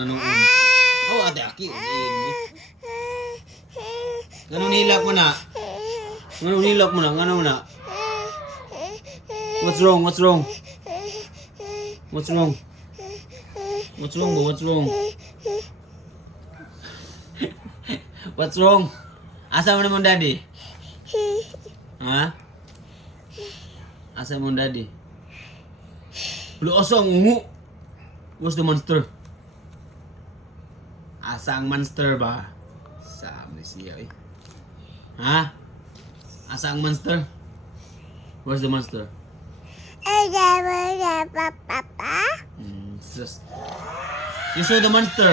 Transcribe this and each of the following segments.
Nanoon. Oh, ate aki. Ganun hilak mo na. Ganun hilak mo na. Ganun na. What's wrong? What's wrong? What's wrong? What's wrong, bo? What's wrong? What's wrong? Asa mo naman daddy? Ha? Asa mo daddy? Lu asa ang ungu? What's the monster? Asa ang monster ba? Sabi siya eh. Ha? Asa ang monster? Where's the monster? Sus. You saw the monster.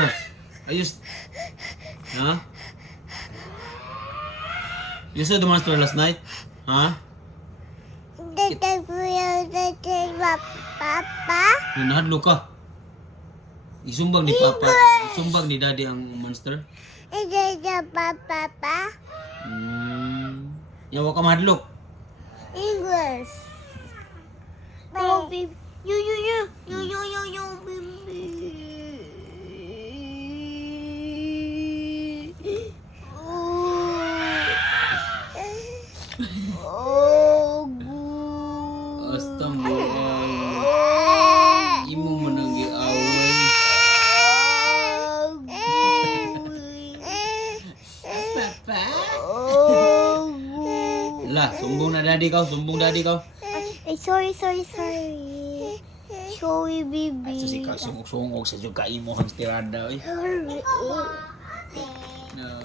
Huh? You saw the monster last night? Huh? Nahadlo ka. Isumbag ni Papa. Isumbag ni Daddy ang monster. Yawa ka mahadlok. English. Oh, baby. You, baby. Oh, good. Astagfirullah. Imo mo nang giaway. Papa. Lah, sumbong na Daddy kau. Sumbong Daddy kau. Sorry. Sorry, baby. At si ka sungok-sungok sa juga imo ang tirada. Sorry. No.